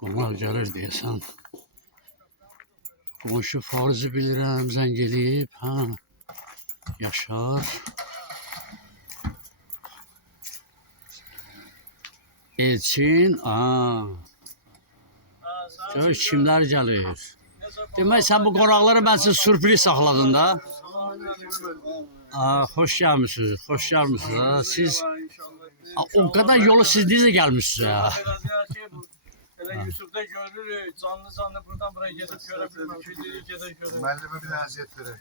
Qonaq gəlir deyəsən. Qonşu Farizi bilirəm, zəng eləyib. Ha, Yaşar. Elçin, gör kimlər gəlir. Demək sən bu qonaqları mən sizin sürpriz saxladın da. Xoş gəlmişsiniz, xoş gəlmişsiniz. Siz o kadar yolu siz necə gəlmişsiniz ya? YouTube'da görürük, canlı buradan buraya gedib görə bilməm. Müəllimə bir əziyyət verək.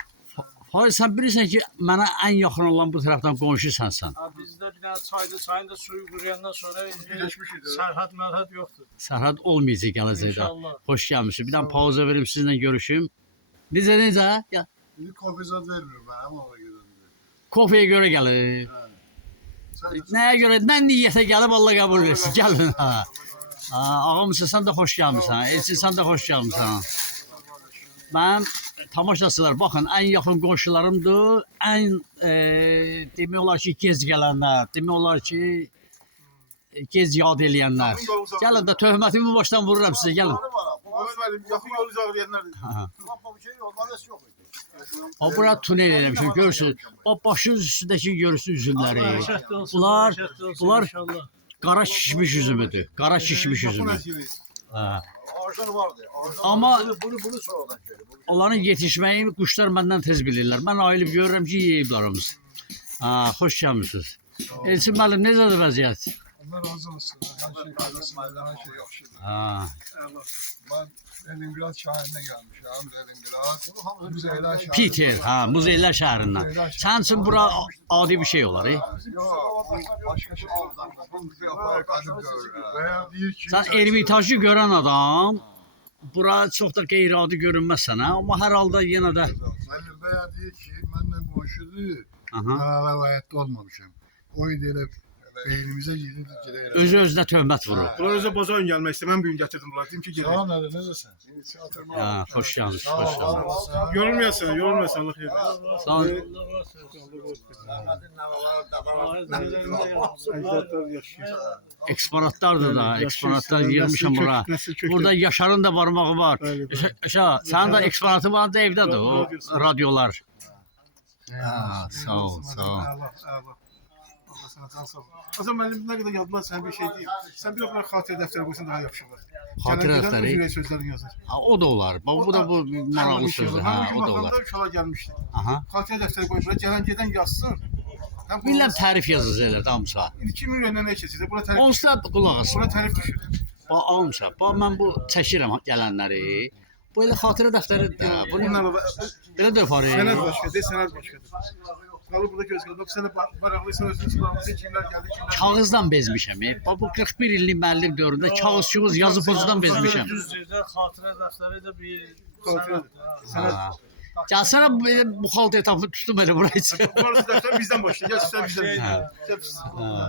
Hayır, sen bilirsən ki, mənə ən yaxın olan bu tərəfdən qonşu sənsən. Bizdə bir dənə çayın da suyu quruyandan sonra Birləşmişik. sərhəd yoxdur. Sərhəd olmayacaq gələcəkdə. İnşallah. Xoş gəlmişsiniz. Bir dənə pauza verim sizinlə görüşüm. Necə? Ya, İndi kofe zad vermir mənə, amma ona görə. kofeye görə gəlir. Nəyə görə? Nə niyyətə gəlib Allah qəbul etsin. Gəlin. Ağamısın, sən də xoş gəlmişsən. Elçin, sən də xoş gəlmişsən. Mən tamaşaçılar, baxın, ən yaxın qonşularımdır. Ən demək olar ki, gec gələnlər, demək olar ki, gec yad eləyənlər. Gəlin də töhmətimi başdan vururam sizə, gəlin. Yaxın yolu uzaq deyənlər. O bura tunel eləmişim, görürsünüz. O başın üstündəki görürsünüz üzümləri. Bunlar qara şişmiş üzümüdür. Qara şişmiş üzümü. Arşan vardı. Amma Bunu sonradan görür. onların yetişməyi quşlar məndən tez bilirlər. Mən ayılıb görürəm ki, yeyiblərimiz. Xoş gəlmişsiniz. Elçin müəllim, necədir vəziyyət? Allah razı olsun. Her şey faydasından, her şey yaxşıdır. Ben Leningrad şəhərinə gəlmişəm. Leningrad. Müzeylər şəhəri. Peter, muzeylər şəhərindən. Sənin üçün bura adi bir şey olar. Yox, başqa şey. Bu müzey aparaq qadim görür. Veya deyir ki... Sən Ermitajı görən adam, bura çox da qeyri-adi görünməz sənə. Amma hər halda yenə də... Müəllim veya deyir ki, mənlə qonşudur. Aha. Mən rəvayətdə olmamışam. O indi elə beynimizə girdi, gedək. Özü-özünə töhmət vurur. Bunlar özə bazarın gəlmək istəyir. Mən bu gün gətirdim bunları. Dedim ki, Sağ gedin. nədir, necəsən? Xoş gəlmiş, xoş gəlmiş. Yorulmayasın, yorulmayasın. Allah xeyir versin. Sağ ol. Əcdadlar yaşayır. Eksponatlardır da, eksponatlar yığmışam bura. Burada Yaşar'ın da barmağı var. Yaşar, sənin də eksponatın var da evdədir o radyolar. Sağ ol, sağ ol. Allah sana can sağ ol. O zaman mənim nə qədər yadıma sən bir şey deyim. Sən bir oxuna xatirə dəftəri qoysan daha yaxşı olar. Xatirə dəftəri? Ürək sözlərini yazar. O da olar. Bu da bu maraqlı sözdür. O da olar. Uşaqlar gəlmişdi. Aha. Xatirə dəftəri qoyub bura gələn gedən yazsın. Bilirəm tərif yazısı elə damsa. 2000 öndən nə keçəcək? Bura tərif. Onsuz da qulaq as. Bura tərif düşür. Almışam. Mən bu çəkirəm gələnləri. Bu elə xatirə dəftəridir də. Bunlar Belə də var. sənəd başqadır, sənəd başqadır. Qalıb burada göz qalıb. Sən də maraqlıysan özün silahımızın kimlər gəldi, kimlər. Kağızdan bezmişəm. Bu 41 illik müəllim dövründə kağızçımız yazı pozudan bezmişəm. Düzdür, xatirə dəftəri də bir Sənəd. Gəlsənə bu xaltaya tapıb tutdum elə burayı. Burası dəftər bizdən başlayır. Gəl sən bizdən.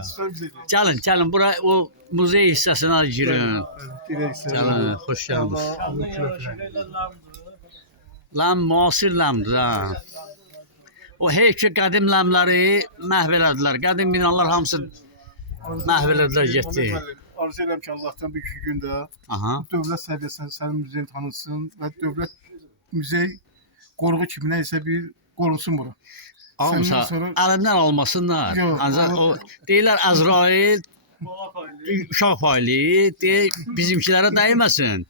Sən bizə. Gəlin bura o muzey hissəsinə girin. Gəlin, xoş gəldiniz. Lam müasir lamdır ha. O heyf ki qədim lamları məhv elədilər. Qədim binalar hamısı məhv elədilər, getdi. Arzu edirəm ki, Allahdan bir gündə Aha. dövlət səviyyəsində sənin muzeyin tanınsın və dövlət muzey qoruğu kimi nə isə bir qorunsun bura. Almışsa, əlimdən almasınlar. Yox, Ancaq o deyirlər Əzrail uşaq paylı, bizimkilərə dəyməsin.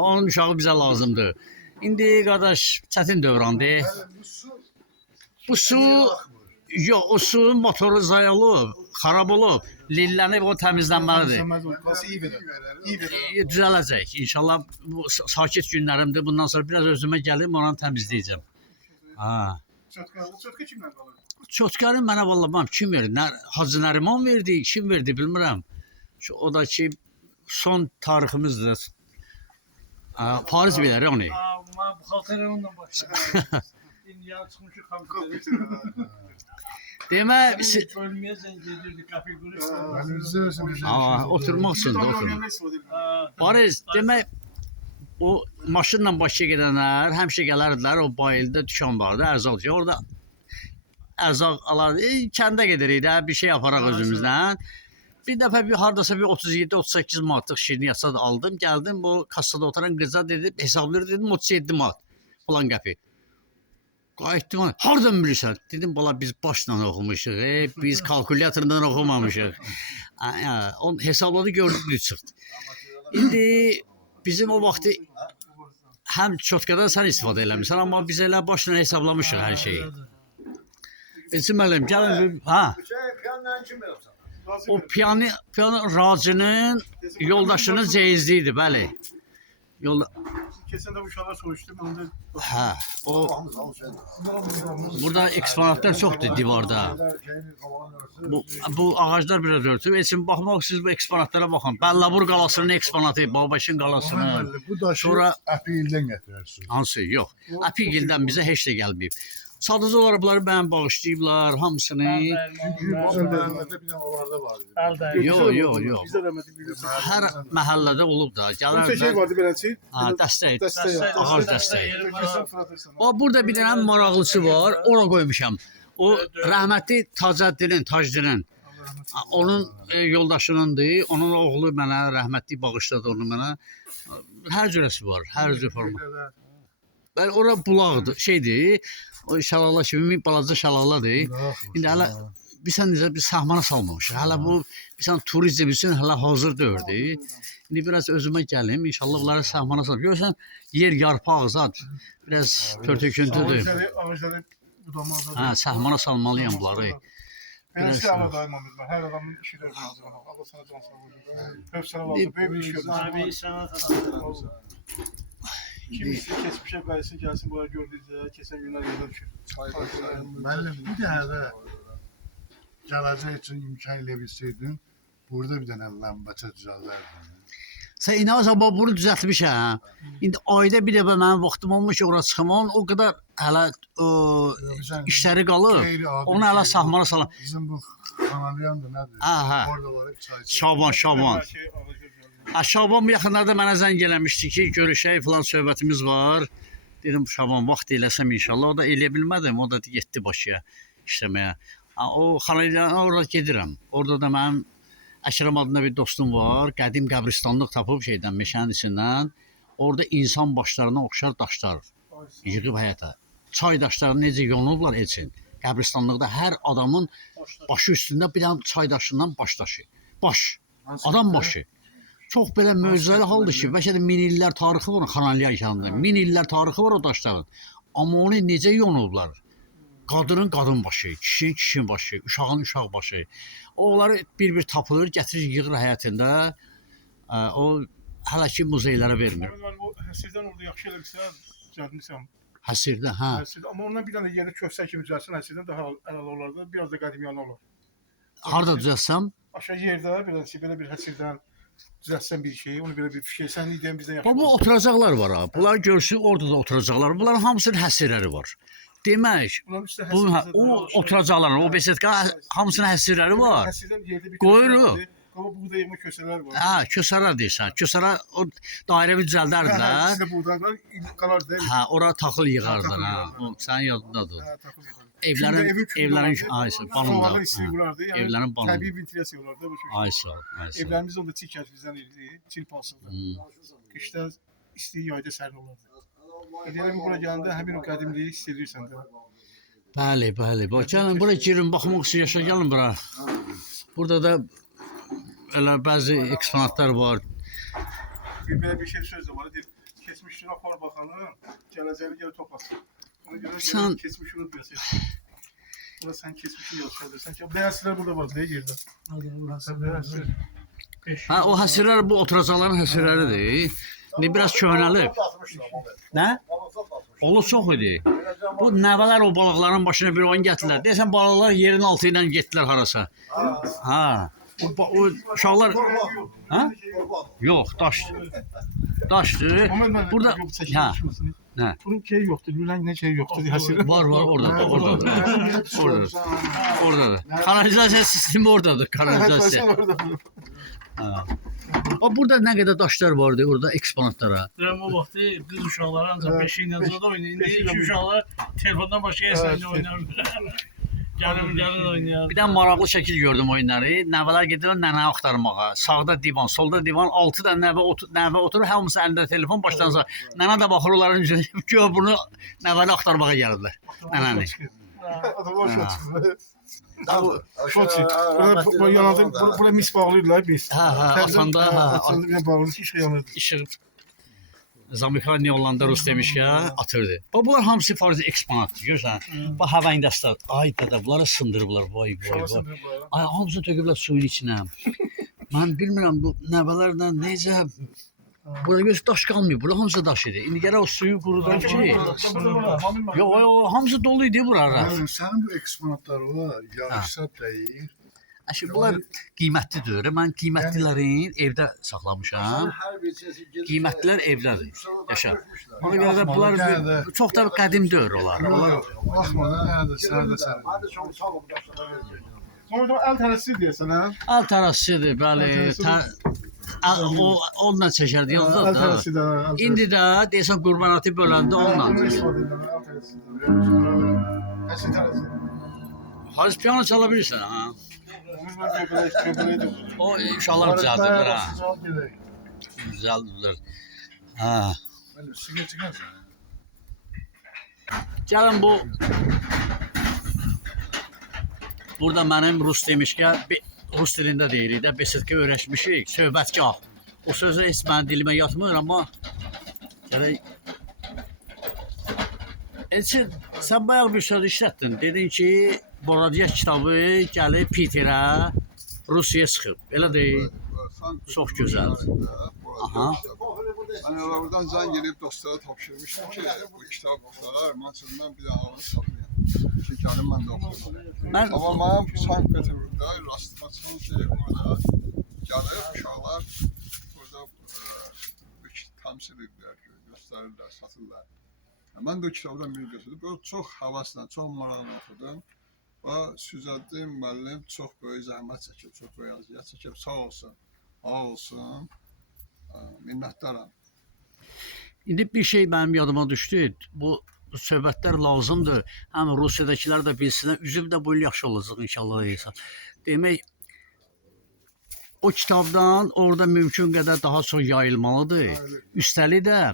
Onun uşağı bizə lazımdır. İndi qardaş çətin dövrandır. Bu su, yox, o su motoru zay olub, xarab olub, lillənib, o təmizlənməlidir. Düzələcək. İnşallah bu sakit günlərimdir. Bundan sonra biraz özümə gəlim, onu təmizləyəcəm. Çotka kimdən qalır? Çotkarı mənə vallahi kim verdi? Hacı Nəriman verdi, kim verdi bilmirəm. O da ki son tariximizdir. Paris bilər onu. Mən bu xatirə onunla başlayıram. İndiya çıxmışıq kompüterə. Demək, Bölməyə zəng edirdik, qapı qurursan. oturmaq üçün də oturun. Paris, demək, o maşınla Bakıya gedənlər həmişə gələrdilər, o bayılda dükan vardı, ərzaq dükan. Orada ərzaq alardı, kəndə gedirik də, bir şey yaparaq özümüzdən. Bir dəfə bir hardasa bir 37-38 manatlıq şirin yasad aldım. Gəldim o kassada oturan qıza dedim, hesablayır dedim 37 manat falan qəpik. Qayıtdım, hardan bilirsən? Dedim, bala biz başla oxumuşuq, biz kalkulyatordan oxumamışıq. On hesabladı, gördük çıxdı. İndi bizim o vaxtı həm çotkadan sən istifadə eləmirsən, amma biz elə başla hesablamışıq hər şeyi. Elçin müəllim, gəlin, o piyanı Racının yoldaşının ceyizli idi, bəli. Keçən də uşaqlar soruşdu, mən də Hə, o burada eksponatlar çoxdur divarda. Bu ağaclar biraz örtüb. Elçin baxmaq siz bu eksponatlara baxın. Bəllabur qalasının eksponatı, Babaşın qalasının. Bu daşı Sonra Əpildən gətirərsiniz. hansı? Yox. Əpigildən bizə heç də gəlməyib. Sadəcə olaraq bunları mənə bağışlayıblar hamısını. Çünki bu Əndərəmdə bir dənə onlarda var idi. əldə. Yox. Bizdə də mədə bilirsən. Hər məhəllədə olub da. Bir şey Gələrlər. vardı beləçi. Ha, dəstək. Dəstək. Ağac dəstəyi. Keçən fırlatırsan. O burada bir dənə maraqlısı var. Ora qoymuşam. O rəhmətli Tacdilin. Onun yoldaşınındır. Onun oğlu mənə rəhmətli bağışladı onu mənə. Hər cürəsi var. Hər cür forma. Bəli, ora bulaqdır, şeydir. O şalala kimi balaca şalaladır. İndi hələ bilsən necə bir sahmana salmamışıq. Hələ bu bilsən turizm üçün hələ hazır deyildi. İndi biraz özümə gəlim. İnşallah bunları sahmana salım. Görürsən yer yarpaq zat. Biraz pörtüküntüdür. Ağacları budamazlar. Ha, sahmana salmalıyam bunları. Beləçi ala daima bilmə. Hər adamın işi də lazım. Allah sana can sağlığı. Hepsine lazım. Böyük bir iş görürsən. Kimisi keçmişə qayıtsın, gəlsin bunları gördükcə, keçən günlər yerdə düşür. Müəllim, bir dənə də gələcək üçün imkan elə bilsəydin, burada bir dənə lambaça düzəldərdin. Sən inanırsan, bunu düzəltmişəm. İndi ayda bir dəfə mənim vaxtım olmuş ki, ora çıxım. Onun o qədər hələ işləri qalır. Onu hələ sahmana salam. Bizim bu kanalyan da nədir? Hə. Orada var çay. Şaban. Şaban bu yaxınlarda mənə zəng eləmişdi ki, görüşək falan söhbətimiz var. Dedim, Şaban, vaxt eləsəm inşallah. O da eləyə bilmədim. O da getdi Bakıya işləməyə. O xanayana orada gedirəm. Orada da mənim Əkrəm adında bir dostum var. Qədim qəbristanlıq tapıb şeydən, meşənin içindən. Orada insan başlarına oxşar daşlar yığıb həyata. Çay daşlarını necə yonublar Elçin. Qəbristanlıqda hər adamın başı üstündə bir dənə çay daşından baş daşı. Baş. Adam başı. Çox belə möcüzəli haldır ki, bəlkə də min illər tarixi var Xanalya yanında. Min illər tarixi var o daşların. Amma onu necə yonublar? Qadının qadın başı, kişinin kişinin başı, uşağın uşaq başı. Onları bir-bir tapılır, gətirir, yığır həyatında. O hələ ki muzeylərə vermir. O həsirdən orada yaxşı eləmişsən, gəlmişsən. Həsirdə, hə. Həsirdə, amma ondan bir dənə yeri köfsə kimi düzəlsin, həsirdən daha əlalı olardı. Biraz da qədim yanı olur. Harda düzəlsəm? Aşağı yerdə belə bir həsirdən düzəltsən bir şeyi, onu belə bir fişək, sənin ideyan bizdən yaxşı. Bu oturacaqlar var ha. Bunlar görsün, orada da oturacaqlar. Bunların hamısının həsirləri var. Demək, bu oturacaqlar, o besetka hamısının həsirləri var. Həsirdən yerdə bir Qoyuruq. Amma buğda yığma kösələr var. Hə, kösara deyirsən. Kösara o dairəvi düzəldərdilər. Sizdə buğdalar qalar deyil. Hə, ora taxıl yığardılar ha. O sənin yadındadır. Hə, taxıl yığarlar. Evlərin ayısı, banında. Soğanlar istilik olardı. Yəni Evlərin banında. təbii ventilasiya olardı bu şey. Ayısı, ayısı. Evlərimiz onda çil kərpicdən idi, çil palsıqda. Qışda isti, yayda sərin olardı. Eləyərəm bura gələndə həmin o qədimliyi hiss edirsən də. Bəli. Bax, gəlin bura girin, baxmaq üçün yaşa, gəlin bura. Burada da elə bəzi eksponatlar var. Belə bir şey söz də var. Keçmiş rapor baxanı gələcəyi gəl toplasın. Ona görə Sən keçmiş unutmayasın. Bura sən keçmişi yazırsan ki, bəyərsizlər burada var deyə yerdə. Sən bəyərsizlər. hə, o həsirlər bu oturacaqların həsirləridir. İndi biraz köhnəlib. Nə? Olu çox idi. Bu nəvələr o balıqların başına bir oyun gətirdilər. Deyəsən balıqlar yerin altı ilə getdilər harasa. Ha. O uşaqlar hə? Yox, daşdır. Burada hə. Hə. Bunun şeyi yoxdur, lüləng nə şey yoxdur deyə həsirlər. Var, oradadır. Oradadır. Kanalizasiya sistemi oradadır, kanalizasiya. O burada nə qədər daşlar vardı, orada eksponatlara. Deyirəm o vaxtı qız uşaqları ancaq beşiyi ilə zada oynayır. İndi iki uşaqlar telefondan başqa əsərlə oynayırlar. Gəlin oynayalım. Bir dənə maraqlı şəkil gördüm oyunları. Nəvələr gedirlər nənə axtarmağa. Sağda divan, solda divan, 6 da nəvə oturur, hamısı əlində telefon başlansa. Nənə də baxır onların üzünə, gör bunu nəvəni axtarmağa gəlirlər. Nənəni. Bura mis bağlayırlar biz. Atanda bağlayır, işe yanırdı. işıq Zamikani olanda Rus demişkən atırdı. Bunlar hamısı fərzi eksponatdır. Görürsən? Bu havayındaslar. Ay dada bunları sındırıblar. Vay vay vay. Ay hamısını töküblər suyun içinə. Mən bilmirəm bu nəvələrlə necə burada göz daş qalmıyor. Bura hamısı daş idi. İndi gərək o suyu qurudan ki. Yox, hamısı dolu idi buralar. Sənin bu eksponatlar var, yarışsa deyir. Şimdi bunlar qiymətlidir. Mən qiymətlilərin evdə saxlamışam. Qiymətlər evdədir. Yaşa. Ona görə də bunlar çox da qədim dövr olar. Baxmadan nədir, sənə də sənə. Sonra el terası diyorsun ha? Alt arasıdır, bəli. Onunla çəkərdi. El terası da. İndi də deyəsən qurbanatı böləndə onunla. Eski terası. Hariz piyano çala bilirsən ha? O inşallah düzəldir ha. Düzəldir. Ha. Gəlin bu burada mənim Rus demişkən Rus dilində deyirik də besedkə öyrəşmişik, söhbətgah. O sözü heç mənim dilimə yatmır, amma gərək Elçin, sən bayaq bir söz işlətdin. Dedin ki, Borodya kitabı gəlib Piterə, Rusiyaya çıxıb. Elə deyil. Çox gözəldir. Aha. Mən oradan zəng gelib dostlara tapşırmışdım ki, bu kitablar məncəndən bir daha alın satmayın. Ki, gəlin mən də oxuyum. Amma mənim Sankt Peterburgda rastıma çıxın ki, orada gəlib uşaqlar burada təmsil edirlər, göstərirlər, satırlar. Mən də o kitabdan bir götürdüm. Böyle çox havasla, çox maraqla oxudum. Və Süzəddin müəllim çox böyük zəhmət çəkib, çox böyük əziyyət çəkib. Sağ olsun, sağ olsun. Minnətdaram. İndi bir şey mənim yadıma düşdü. Bu söhbətlər lazımdır. Həm Rusiyadakılar da bilsinlər. Üzüm də bu il yaxşı olacaq inşallah. Demək, o kitabdan orada mümkün qədər daha çox yayılmalıdır. Üstəlik də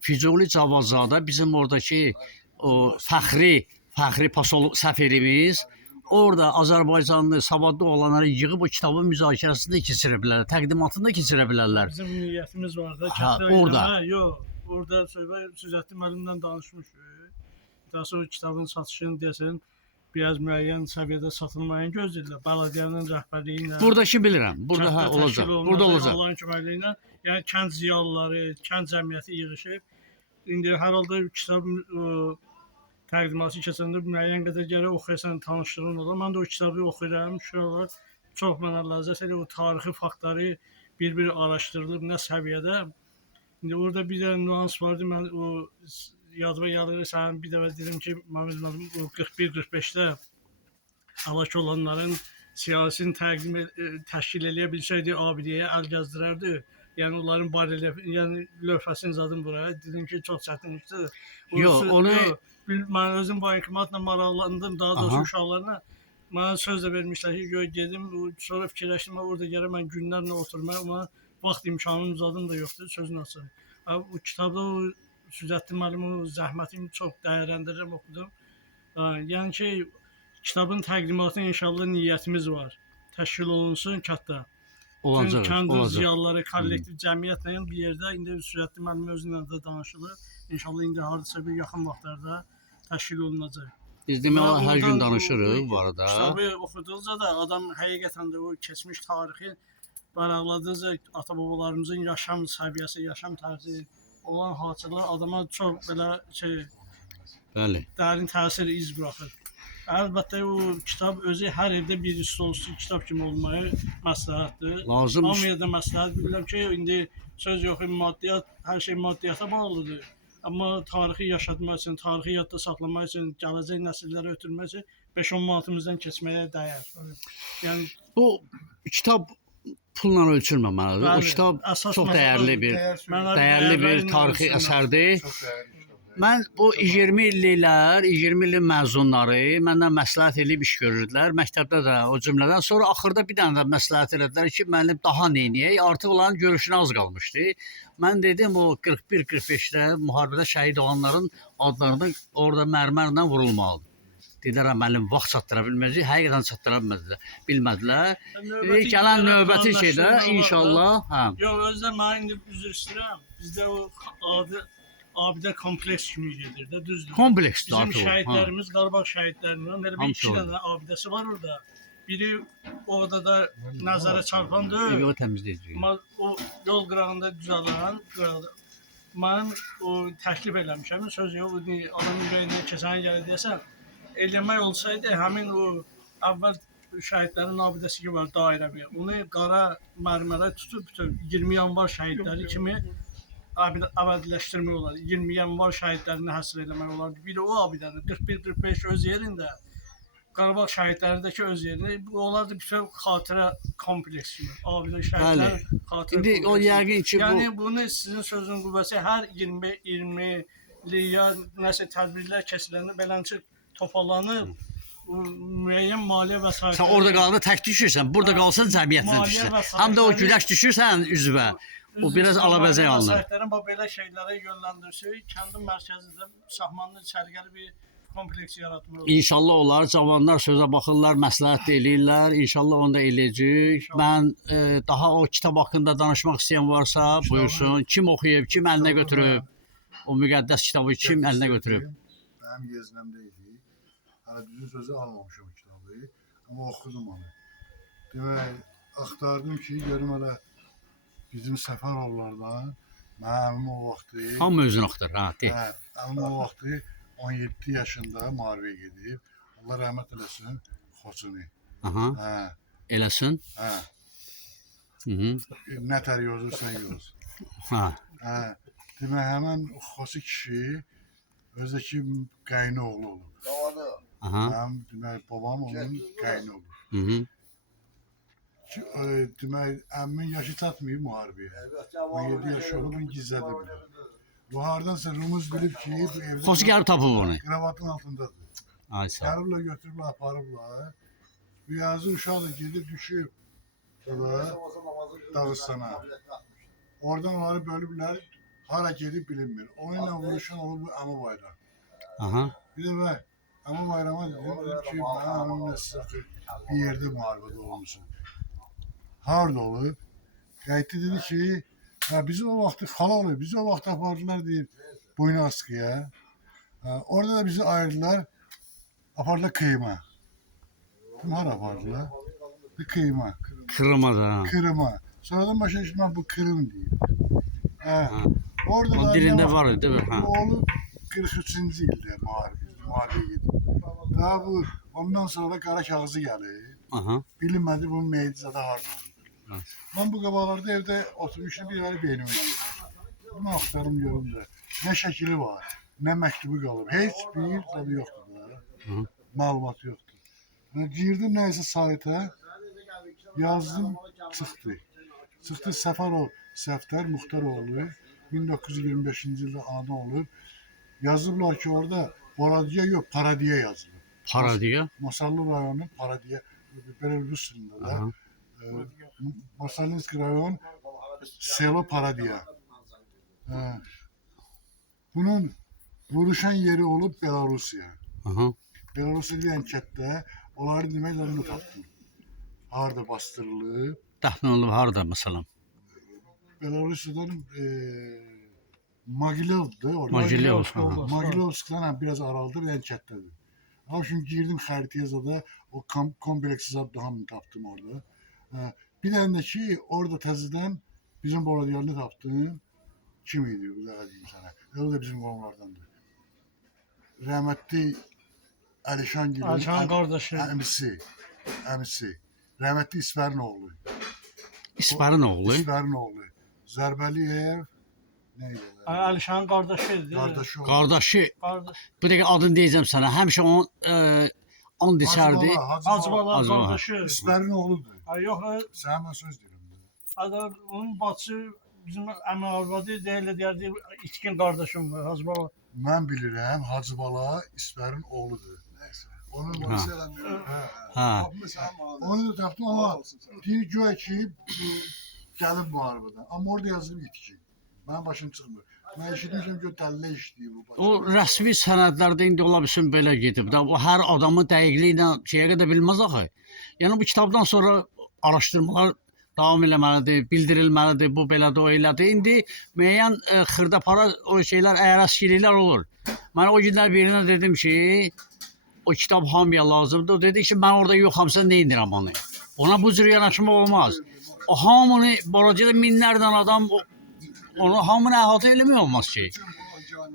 Füzuli Cavadzadə bizim oradakı o fəxri səfirimiz orada Azərbaycanlı savadlı olanları yığıb o kitabın müzakirəsində keçirə təqdimatında keçirə bilərlər. Bizim niyyətimiz var da. Orada. Yox, orada Süzəttin müəllimlə danışmışıq. Daha sonra kitabın satışını desən, biraz müəyyən səviyyədə satılmayan gözləyirlər. Belediyenin rəhbərliyi ilə. Buradakı bilirəm. Burada olacaq. Burada olacaq. Allahın köməyi ilə. Yəni kənd ziyalıları, kənd cəmiyyəti yığışıb. İndi hər halda kitab təqdimatı keçəndə müəyyən qədər gərək oxuyasan, tanışdığın olur. Mən də o kitabı oxuyuram. Şuralar çox mənə ləzzət edir. O tarixi faktları bir-bir araşdırılıb nə səviyyədə. İndi orada bir də nüans vardı. Mən o yadıma gəlir, sənin bir dəfə dedim ki, mənim 41-45-də həlak olanların siyasini təşkil eləyə bilsəydi abidəyə əl gəzdirərdi. Yəni onların yəni lövhəsini zadım buraya. Dedim ki, çox çətin işdir. Yox, onu mən özüm bankomatla maraqlandım, daha doğrusu uşaqlarına. Mənə söz də vermişlər ki, gedim, sonra fikirləşdim, orada gələm mən günlərlə oturmaya, amma vaxt imkanım zadım da yoxdur, sözün açıq. Bu kitabda o Süzəttin müəllimin zəhmətini çox dəyərləndirirəm, oxudum. Yəni ki, kitabın təqdimatı inşallah niyyətimiz var. Təşkil olunsun kətdə. Olacaq, kəndin ziyalıları, kollektiv cəmiyyətlə bir yerdə indi Süzəttin müəllim özünlə də danışılır. İnşallah indi hardasa bir yaxın vaxtlarda təşkil olunacaq. Biz demək hər gün danışırıq bu arada. Kitabı oxuduqca da adam həqiqətən də o keçmiş tarixi maraqladıqca ata-babalarımızın yaşam səviyyəsi, yaşam tərzi olan hadisələr adama çox belə dərin təsir iz buraxır. Əlbəttə o kitab özü hər evdə bir stolüstü kitab kimi olmağı məsləhətdir. Lazımdır. Hamıya da məsləhət bilirəm ki, indi söz yox, maddiyyat, hər şey maddiyyata bağlıdır. Amma tarixi yaşatmaq üçün, tarixi yadda saxlamaq üçün, gələcək nəsillərə ötürmək üçün 5-10 manatımızdan keçməyə dəyər. Yəni bu kitab pulla ölçülməməlidir. O kitab çox dəyərli bir tarixi əsərdir. Mən bu 20 illiklər, 20 illik məzunları məndən məsləhət eləyib iş görürdülər. Məktəbdə də o cümlədən sonra axırda bir dənə də məsləhət elədilər ki, müəllim daha neyniyək? Artıq onların görüşünə az qalmışdı. Mən dedim o 41-45-də müharibədə şəhid olanların adlarını orada mərmərlə vurulmalıdır. Dedilər müəllim vaxt çatdıra bilməyəcək, həqiqətən çatdıra bilmədilər. Gələn növbəti şeydə inşallah, hə. Yox, özdə mən indi üzr istəyirəm. Bizdə o abidə kompleks kimi gedir də, düzdür. Kompleksdir Bizim artıq o. şəhidlərimiz, Qarabağ şəhidlərinin elə bir Hamısı iki var. dənə abidəsi var orada. Biri orada da nəzərə çarpandır. Evi o təmizləyəcək. Amma o yol qırağında düzələn qırağda. Mən o təklif eləmişəm, söz yox, adamın ürəyindən keçən gələ deyəsən, eləmək olsaydı həmin o əvvəl şəhidlərin abidəsi ki var dairə bir. Onu qara mərmərə tutub bütün 20 yanvar şəhidləri kimi əbədiləşdirmək olar. 20 yanvar şəhidlərini həsr eləmək olar. Bir də o abidəni 41-45 öz yerində, Qarabağ şəhidlərindəki öz yerində, onlar da bütün xatirə kompleksi. Abidə şəhidlər xatirə İndi o yəqin ki bu yəni bunu sizin sözün qüvvəsi hər 20 ya nəsə tədbirlər kəsiləndə beləncə toparlanıb müəyyən maliyyə vəsaitləri. sən orada qalanda tək düşürsən, burada qalsan cəmiyyətlə düşürsən. Həm də o güləş düşürsən üzvə. O biraz alabəzək alınır. Vəsaitlərin belə şeylərə yönləndirsək, kəndin mərkəzində sahmanlı çərgəli bir kompleks yaratmaq olur. İnşallah onlar cavanlar sözə baxırlar, məsləhət də eləyirlər. İnşallah onu da eləyəcək. Mən daha o kitab haqqında danışmaq istəyən varsa, buyursun. Kim oxuyub, kim əlinə götürüb? O müqəddəs kitabı kim əlinə götürüb? Mənim yeznəmdə idi. Hələ düzün sözü almamışam o kitabı. Amma oxudum onu. Demək, axtardım ki, görüm hələ bizim Səfərovlardan mənim o vaxtı... Hamı özünü axtar, ha, de. Hə, mənim o vaxtı 17 yaşında müharibəyə gedib. Allah rəhmət eləsin, Xoçuni. Aha, Hə, eləsin. hə. Hı-hı. Nətər yozursan yoz. Ha, Hə, demək, həmən Xoçu kişi özdəki qayını oğlu olur. aha. Mənim, demək, babam onun qayını olur. Hı-hı. Demək, əmmin yaşı çatmayıb müharibəyə. 17 yaşı olub, bunu gizlədə bilir. Bu hardansa Rumuz bilib ki, bu evdə Xoşu gəlib tapıb onu. kravatın altındadır. Ay sağ ol. Gəliblər, götürüblər, aparıblar. Bu yazı uşaq da gedib, düşüb Dağıstana. Oradan onları bölüblər, hara gedib bilinmir. Onunla vuruşan olub bu Əmi Bayram. Aha. Bir də mən Əmi Bayrama dedim ki, mən onunla sizə bir yerdə müharibədə olmuşsun. Harada olub? Qayıtdı dedi ki, ya bizi o vaxtı xala olub, bizi o vaxt apardılar deyib boynu askıya. Orada da bizi ayırdılar, apardılar Kıyıma. Kim hara apardılar? Kıyıma, Kırılmaz ha. Kırıma. Sonradan başa düşdüm bu Kırım deyib. Ha. Orada O da dilində var idi, değil mi? Ha. Bu olub 43-cü ildə müharibəyə gedib. Daha bu, ondan sonra da qara kağızı gəlir. Aha. Bilinmədi bunun meydizadə harda olur. Evet. Ben bu qabaqlarda evdə oturmuşum, bir ara beynime girdi. Bunu axtarım görüm də. Nə şəkili var, nə məktubu qalıb. Heç bir tadı yoxdur da. Hı. Məlumat yoxdur. Girdim nəysə sayta, yazdım, çıxdı. Çıxdı Səfərov Səftər Muxtaroğlu 1925-ci ildə anadan olub. Yazıblar ki, orada Boradiya yox, Paradiya yazılıb. Paradiya. Masallı rayonu Paradiya, belə rus dilində də. Aha. Masallinski rayon Selo Paradiya. Bunun vuruşan yeri olub Belarusiya. Aha. Belarusiya deyən kətdə onları demək onu tapdım. Harda bastırılıb. Dəfn olunub harda məsələn? Belarusiyadan Magilev'dir orada. Magilevsk, aha. Magilevsk'dan biraz aralıdır yani kətdədir. Ama şimdi girdim xəritəyə zada o kompleksi zad hamını tapdım orada. Bir tane de ki orada təzədən bizim Borodiyarını tapdım. Kim idi bu da diyeyim sana. O da bizim qonlardandır. Rəhmətli Əlişan gibi. Əlişan qardaşı. Əmisi. Rəhmətli İsbərin oğlu. İsparın oğlu. İsbərin oğlu. Zərbəliyev neydi? Əlişanın qardaşıydı. Qardaşı oğlu. Qardaşı. Qardaş. Bir dəqiqə adını deyəcəm sənə. Həmişə on desərdi. Hacıbala Hacıbala. qardaşı. İsbərin oğludur. Ay yox, Sənə mən söz deyirəm. onun bacısı bizim əmi arvadı deyirlər, deyərdi, itkin qardaşım var, Hacıbala mən bilirəm Hacı Bala İsmərin oğludur. Onun Onu selam Ha. onu da tapdım ama bir güya ki gəlib müharibədən. Amma orada yazılıb itki. Mənim başım çıxmır. Mən eşitmişəm ki, dəllə işləyir bu başım. O rəsmi sənədlərdə indi ola bilsin belə gedib də. O hər adamın dəqiqliyi ilə şeyə qədər bilməz axı. Yəni bu kitabdan sonra araşdırmalar davam eləməlidir, bildirilməlidir, bu belədir, o elədir. İndi müəyyən xırdapara o şeylər, əyraşgiliklər olur. Mən o günlər birinə dedim ki, o kitab hamıya lazımdır. O dedi ki, mən orada yoxamsa nə edirəm onu? Ona bu cür yanaşma olmaz. O hamını, baracada minlərdən adam onu hamını əhatə eləmək olmaz ki.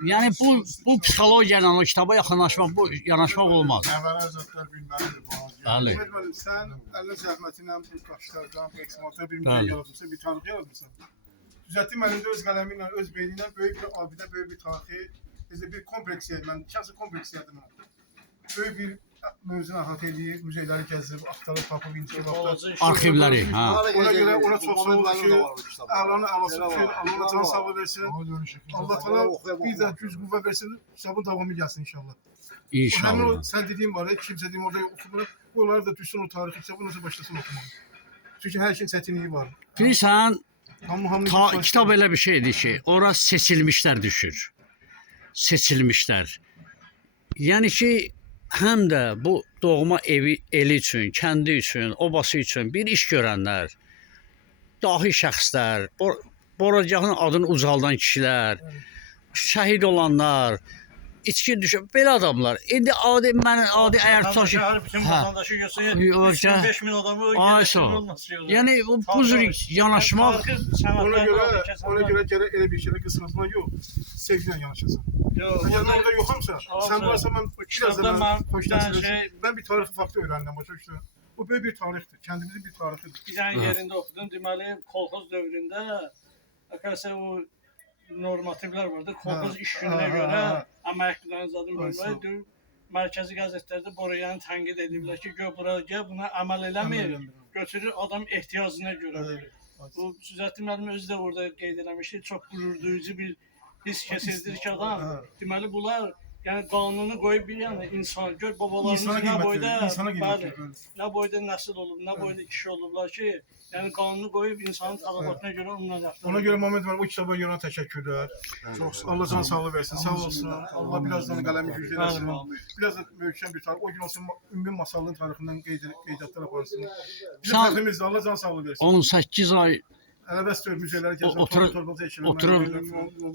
Yəni bu psixologiya ilə o kitaba yaxınlaşmaq, bu yanaşmaq olmaz. Əvvəl zətlər bilməlidir bu hadisə. Bəli. Mehmet müəllim, sən əlinə zəhmətinlə bu daşlardan, bu ekspertdən bir Bəli. müzey yaratmışsan, bir tarix yaratmışsan. Düzəltdim əlində öz qələmi ilə, öz beyni ilə böyük bir abidə, böyük bir tarixi, bir kompleks yedim. Mən şəxsi kompleks yedim. Böyük bir mövzunu əhatə eləyib, müzeyləri gəzib, axtarıb, tapıb, incəlib. Arxivləri, ha. Ona görə ona çox sağ olun ki, Əlanı alası düşür, Allah can sağlığı versin. Ona dönüşü. Allah təala bir də güc qüvvə versin, kitabın davamı gəlsin inşallah. Həmin o İnşallah. sən dediyin var ya, kimsə deyim orada oxumuram, onları da düşsün o tarixi kitabı nasıl başlasın oxumağa. Çünki hər şeyin çətinliyi var. Bilirsən, Hamı kitab elə bir şeydir ki, ora seçilmişlər düşür. Seçilmişlər. Yəni ki, həm də bu doğma eli üçün, kəndi üçün, obası üçün bir iş görənlər, dahi şəxslər, Boracağın adını ucaldan kişilər, şəhid olanlar, içki düşən, belə adamlar. İndi adi əgər tutaq ki, Bütün vatandaşı göstərir. ölkə 5000 adamı Ay sağ ol. Yəni bu cür yanaşmaq ona görə gərək elə bir şeylə qısqanclıqla yox, sevgilə yanaşasan. Əgər orada yoxamsa, sən varsa mən kitabda mən bir tarixi faktı öyrəndim başa düşdün. Bu böyük bir tarixdir, kəndimizin bir tarixidir. bir dənə yerində oxudum. Deməli, kolxoz dövründə əsas o normativlər vardı. Kolxoz iş gününə görə əməkdaşların zadını bölməyi mərkəzi qəzetlərdə Borayanı tənqid ediblər ki, gör buna əməl eləmir, götürür adam ehtiyacına görə verir. Bu Süzəttin müəllim özü də orada qeyd eləmişdi, çox qürurduyucu bir his keçirdir ki, adam deməli bunlar yəni qanunu qoyub bir yana insan gör babalarımız nə boyda nə boyda nəsil olub, nə boyda kişi olublar ki, yəni qanunu qoyub insanın tələbatına görə onunla rəftar. Ona görə Mehmet müəllim o kitaba görə təşəkkürlər. Çox Allah can sağlığı versin, sağ olsun. Allah birazdan qələmi güclü eləsin. Biraz da möhkəm bir tarix. O gün olsun ümumi masallığın tarixindən qeydiyyatlar aparsın. Bizim fəxrimizdir, Allah can sağlığı versin. 18 ay Ələbəst müzeyləri gəzmək, oturub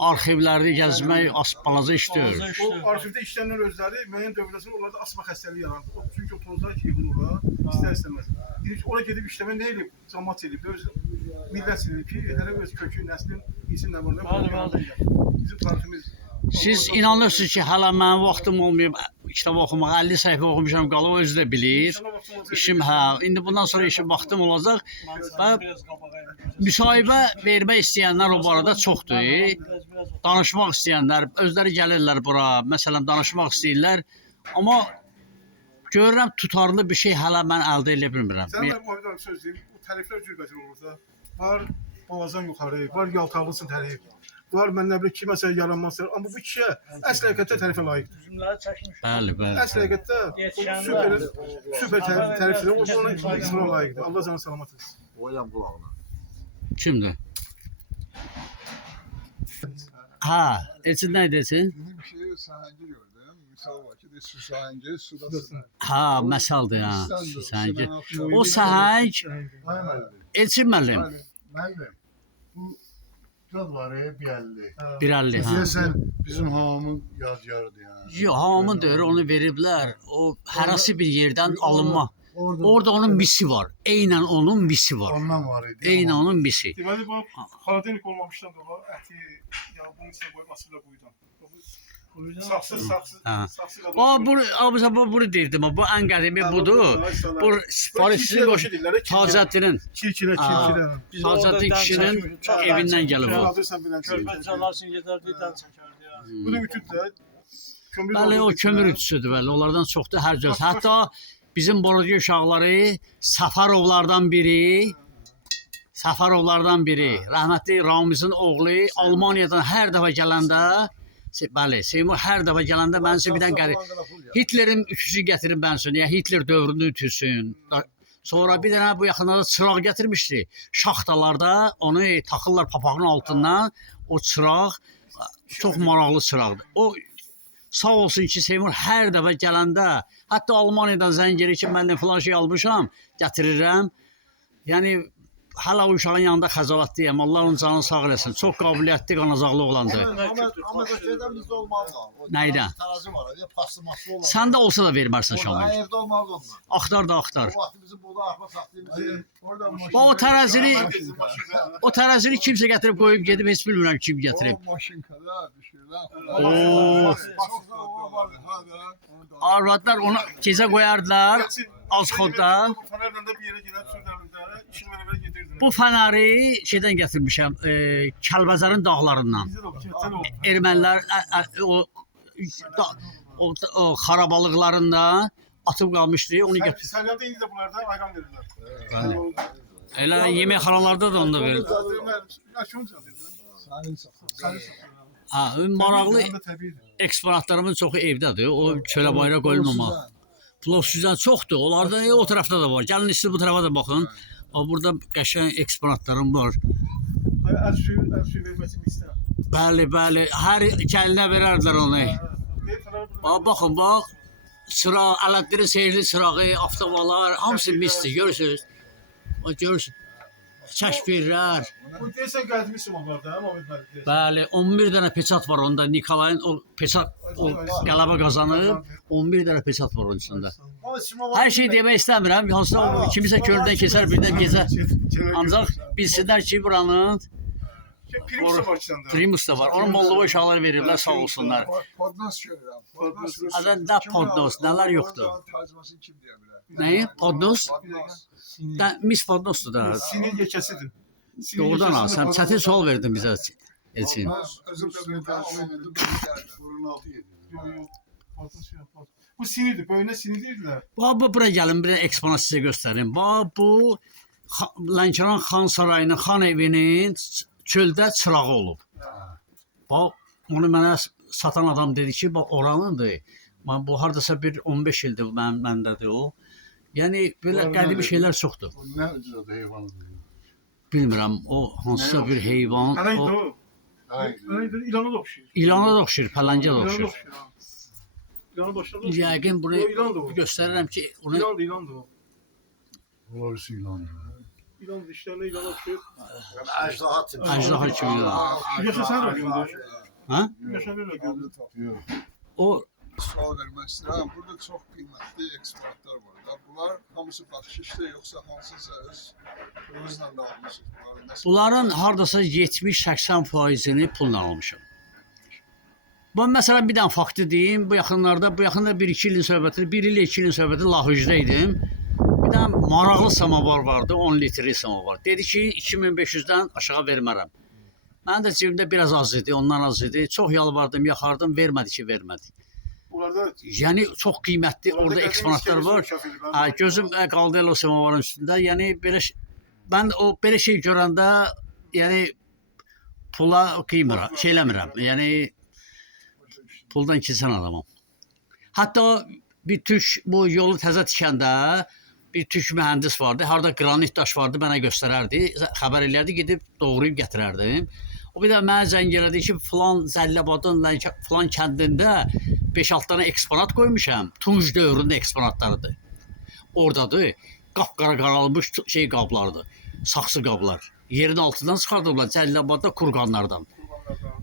arxivləri gəzmək balaca işdir. O arxivdə işləyənlər özləri müəyyən dövrəsində onlarda asma xəstəliyi yarandı. Çünki o tozlar ki, yığılır ora, istər-istəməz. Ora gedib işləmə nə edib? Cəmaət edib, öz millət edib ki, hələ öz kökü, nəslin isim nə var? Bizim tariximiz. Siz inanırsınız ki, hələ mənim vaxtım olmayıb kitab oxumağa, 50 səhifə oxumuşam, qalıb özü də bilir. İşim indi bundan sonra işim vaxtım olacaq. Və müsahibə vermək istəyənlər o barədə çoxdur. Danışmaq istəyənlər, özləri gəlirlər bura, məsələn, danışmaq istəyirlər. Amma görürəm tutarlı bir şey hələ mən əldə edə bilmirəm. Sən mən bu arada söz deyim, bu təriflər cürbəcür olursa, var boğazdan yuxarı, var yaltaqlısın tərif. Var mən nə bilim ki, məsələn, yaranmazdır. Amma bu kişiyə əsl həqiqətdə tərifə layiqdir. Bəli, bəli. Əsl həqiqətdə süper təriflər ona ismə layiqdir. Allah canı salamat etsin. Oyam qulağına. Kimdir? Ha, Elçin nə edirsin? Bir şey sahəngi gördüm. Misal var ki, su sahəngi sudasın. Ha, məsaldır ha. Səhəng. O səhəng Elçin müəllim. Müəllim, bu kitab var ya, 150. 150 ha. Deyəsən bizim hamamın yadigarıdır yani. Yox, hamamın dövrü onu veriblər. O hərəsi bir yerdən alınma. Orada onun misi var. Eynən onun misi var. Ondan var idi. Eynən onun misi. Deməli, bu xaladenik olmamışdan da var, əti, ya bunun içine qoyması da buydan. Saxsız. Bunu deyirdim, bu ən qədimi budur. Bu sifarişçinin Tacəddinin. Kirkirə. Tacəddin kişinin evindən gəlib o. Körpə calarsın gedərdi, dəl çəkərdi. Bu da ütüd də. Bəli, o kömür ütüsüdür, bəli. Onlardan çoxdur hər cür. Hətta bizim Boracı uşaqları Səfərovlardan biri, rəhmətli Ramizin oğlu Almaniyadan hər dəfə gələndə Bəli, Seymur hər dəfə gələndə mən sizə bir dənə Hitlerin ütüsü gətirib mən üçün, ya Hitler dövrünün ütüsün. Sonra bir dənə bu yaxınlarda çıraq gətirmişdi. Şaxtalarda onu taxırlar papağın altından. O çıraq çox maraqlı çıraqdır. O sağ olsun ki, Seymur hər dəfə gələndə, hətta Almaniyadan zəng gəlir ki, mən filan şey almışam, gətirirəm. Yəni hələ o uşağın yanında xəcalətliyəm. Allah onun canını sağ eləsin. Çox qabiliyyətli, qanacaqlı oğlandır. Amma şeydən bizdə olmalıdır. Nəydən? Tərazi var, paslı maslı olmalı. Səndə olsa da vermərsən Şamil. Evdə olmalıdır onlar. Axtar da axtar. O vaxt bizim burada arpa saxlayımız. O tərəzini kimsə gətirib qoyub gedib, heç bilmirəm kim gətirib. O maşinkada düşürlər. Oo. Arvadlar onu gecə qoyardılar azxodda. Fener'den de bir yere giden Sürder'de işin beraber getirdim. Bu fənəri şeydən gətirmişəm, Kəlbəzərin dağlarından. Bize de okuyetten o. Ermənilər o xarabalıqlarında atıb qalmışdı, onu gətirdi. Salyan'da indi de bunlarda ayran verirler. Elə yeməkxanalarda da onu da verir. Ha, maraqlı eksponatlarımın çoxu evdədir. O çölə bayra qoyulmamaq. Plovsuzdan çoxdur. Onlardan o tərəfdə də var. Gəlin siz bu tərəfə də baxın. O burada qəşəng eksponatlarım var. Her şey vermesini ister. Bəli, bəli. Hər gəlinə verərdilər onu. Baxın, bax. Çıraq, Ələddinin seyirli çırağı, avtomalar, hamısı misdir. Görürsünüz. Görürsünüz. Kəşf verirlər. Bu deyəsən gəlmişim onlarda, Mehmet Məlik. Bəli, 11 dənə peçat var onda. Nikolayın o peçat, o qələbə qazanıb, 11 dənə peçat var onun içində. Hər şey demək istəmirəm. Hansısa kimisə kördən keçər, birdən gecə. Ancaq bilsinlər ki, buranın Primus da var. Onun bolluğu uşaqlar veriblər, sağ olsunlar. Podnos görürəm. Azəndə podnos, nələr yoxdur. Tərcüməsi kim deyə bilər? Nəyi? Podnos? Mis podnosdur da. Sinin yekəsidir. Doğrudan ha, sən çətin sual verdin bizə Elçin. Özüm də bir tərcümə edib, burun altı yedim. Bu sinidir, böyle sini deyirlər. Bura gəlin, bir eksponat sizə göstərim. Bu Lənkəran xan sarayının, xan evinin çöldə çırağı olub. Onu mənə satan adam dedi ki, oranındır. Bu hardasa bir 15 ildir məndədir o. Yəni, belə qədimi şeylər çoxdur. Nə cürədə heyvanıdır? Bilmirəm, o hansısa bir heyvan. Pələngdir o. İlana da oxşayır. İlana da oxşayır, pələngə də oxşayır. İlana da oxşayır. Yəqin bunu göstərirəm ki, İlandır o. Olursa ilan. İlan dişlerine ilana oxşayır. Əjdaha kimi. Əjdaha kimi ilan. Yaşasan da gördür. Hə? Yaşasan da gördür. O Sual vermək istəyirəm. Burada çox qiymətli eksponatlar var da. Bunlar hamısı baxışışdır, yoxsa hansısa özünlə də almışıq? bunların hardasa 70-80%-ni pulla almışam. Ben mesela bir dənə faktı deyim. Bu yaxında 1-2 ilin söhbəti, 1 il 2 ilin söhbəti Lahıcda idim. Bir dənə maraqlı samavar vardı, 10 litrli samavar. Dedi ki, 2500-dən aşağı vermərəm. Mənim də cibimdə biraz az idi, ondan az idi. Çox yalvardım, yaxardım, vermədi ki, vermədi. Yəni çox qiymətli orada eksponatlar var. Gözüm qaldı elə o samavarın üstündə. Yəni mən o belə şey görəndə, yəni pula qıymıram, şey eləmirəm. Yəni puldan keçən adamam. Hətta bir türk bu yolu təzə tikəndə bir türk mühəndis vardı. Harda qranit daş vardı, mənə göstərərdi. Xəbər eləyərdi, gedib doğrayıb gətirərdim. O bir də mənə zəng elədi ki, filan Zəllabadın filan kəndində 5-6 dənə eksponat qoymuşam. Tunc dövründə eksponatlarıdır. Oradadır. Qapqara qaralmış şey qablardır. Saxsı qablar. Yerin altından çıxardıblar Zəllabadda kurqanlardan.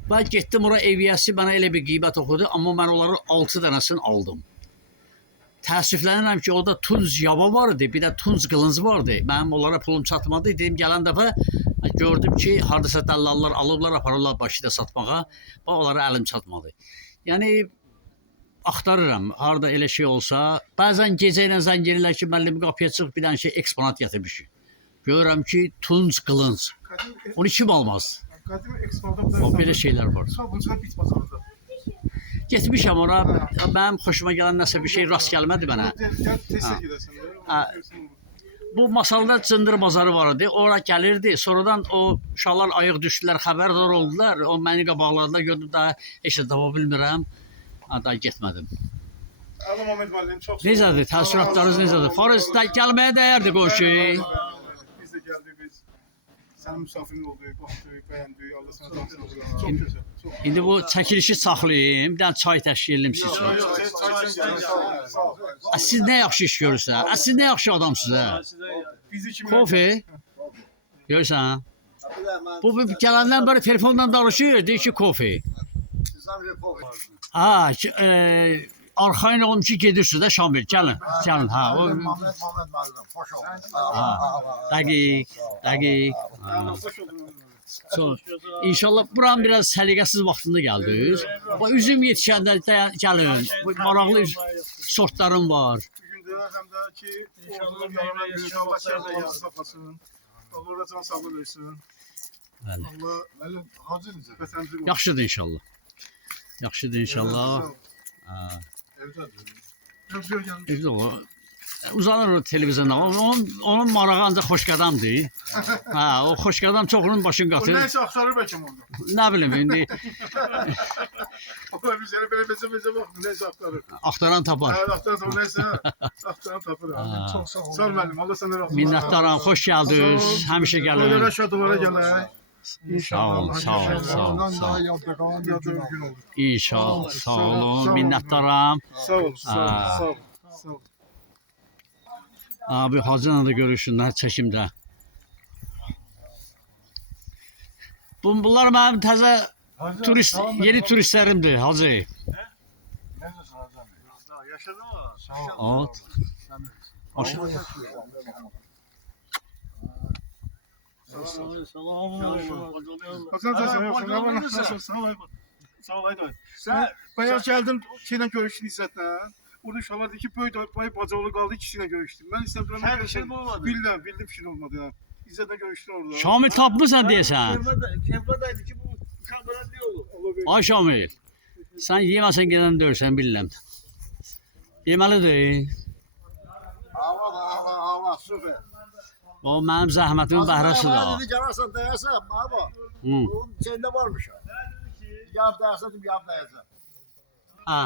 Ben getdim ora eviyyəsi mənə elə bir qiymət oxudu, amma mən onların 6 dənəsini aldım. Təəssüflənirəm ki, orada tunc yaba vardı, bir də tunc qılınc vardı. Mənim onlara pulum çatmadı. Dedim, gələn dəfə gördüm ki, hardasa dəllallar alıblar, aparırlar Bakıda satmağa. Onlara əlim çatmadı. Yəni, axtarıram, harada elə şey olsa. Bəzən gecə ilə zəng gəlirlər ki, müəllim qapıya çıx, bir dənə şey eksponat gətirmişik. Görürəm ki, tunc qılınc. Onu kim almaz? O belə şeylər var. Getmişəm ora, mənim xoşuma gələn nəsə bir şey rast gəlmədi mənə. Bu masalda cındır bazarı var idi. Ora gəlirdi. Sonradan o uşaqlar ayıq düşdülər, xəbərdar oldular. O məni qabaqlarında gördüm daha heç də tapa bilmirəm. Daha getmədim. Allah Mehmet müəllim çox sağ ol. Necədir? Təəssüratlarınız necədir? Forest gəlməyə dəyərdi qonşu. Biz də gəldik biz. Sənin misafirin olduq, baxdıq, bəyəndik. Allah sənə dansın olsun. Çox gözəl. Çox. İndi bu çəkilişi saxlayayım. Bir dənə çay təşkil edim siz üçün. Sağ ol. Siz nə yaxşı iş görürsünüz? Siz nə yaxşı adamsınız ha? Bizi kimi Kofe. Görürsən? Bu gələndən bəri telefonla danışır, deyir ki, kofe. Sizden bir kol. Ha, arxayın olun ki, gedirsiniz də Şamil. Gəlin, gəlin. Ha, o Mehmet Mağazım. Hoş oldun. dəqiq, dəqiq. Ha. Hoş oldun. Çox. İnşallah buranın biraz səliqəsiz vaxtında gəldiniz. Bu üzüm yetişəndə gəlin. Bu maraqlı sortlarım var. Bugün de hem de ki inşallah yayına görüşürüz. Allah seni saklasın. Allah da can sağlığı versin. Bəli. Allah Müəllim, hacı necə? vətənimizi qorusun. Yaxşıdır inşallah. Yaxşıdır inşallah. Ha. Evdədir. Çok güzel gelmiş. Evdə olur. Uzanır o televizyonda. Onun marağı ancaq xoşqadamdır. Ha, o xoşqadam çoxunun başını O qatır. neyse aktarır belki orada. Nə bilim indi O da bir sene böyle beze bak neyse aktarır. axtaran tapar. Evet aktarır o neyse aktaran tapır. Ha. Çok sağ ol. Sağ ol müəllim. Allah senden razı olsun. Minnətdaram, xoş gəldiniz. Həmişə Böyle gəlin. şadılara gələk. Sağ ol, İnşallah. sağ ol, sağ ol. Ondan Sağ daha ol. yadda qalan bir gün Gün oldu. oldu. İnşallah, sağ Sağ olun. ol. Minnətdaram. Sağ ol. Sağ ol. Ha. Sağ ol. Sağ ol. Abi hacıyla da görüşsünlər çəkimdə. Bunlar mənim təzə turist, yeni turistlərimdir hacı. Necəsin hacı? Daha yaşadın mı? Sağ ol. At. Aşağı. Hasan sen yoksun. Ne var? Nasılsın? Sağ ol. Sağ ol. Haydi. Sen bayağı geldin şeyle görüştün İzzet'le. Orada uşaqlar dedi ki, böyle bacalı kaldı ikisiyle görüştüm. Ben İzzet'le Her şey mi olmadı? bildim şey olmadı ya. İzzet'le görüştün orada. Şamil tapmısan deyəsən. Kevladaydı ki bu kamera ne olur? Ay Şamil. Sən yeməsən gedən dörsən bilirəm. Yeməlidir. Hava süper. O mənim zəhmətimin bəhrəsidir o. Dedi gələrsən dəyərsən baba. Hı. Onun içində varmış. Yab dəyərsən yab dəyərsən. Ha.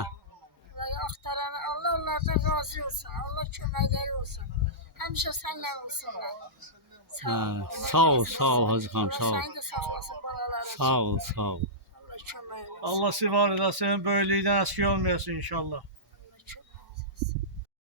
Aktaran Allah onlardan razı olsun. Allah köməkləri olsun. Həmişə sənlə olsunlar. Ha. Sağ ol, sağ ol Hacı xanım, sağ ol. Səni də saxlasın balaları. Sağ ol, sağ ol. Allah kömək olsun. Allah sizi var eləsin, böyüklükdən əski olmayasın inşallah.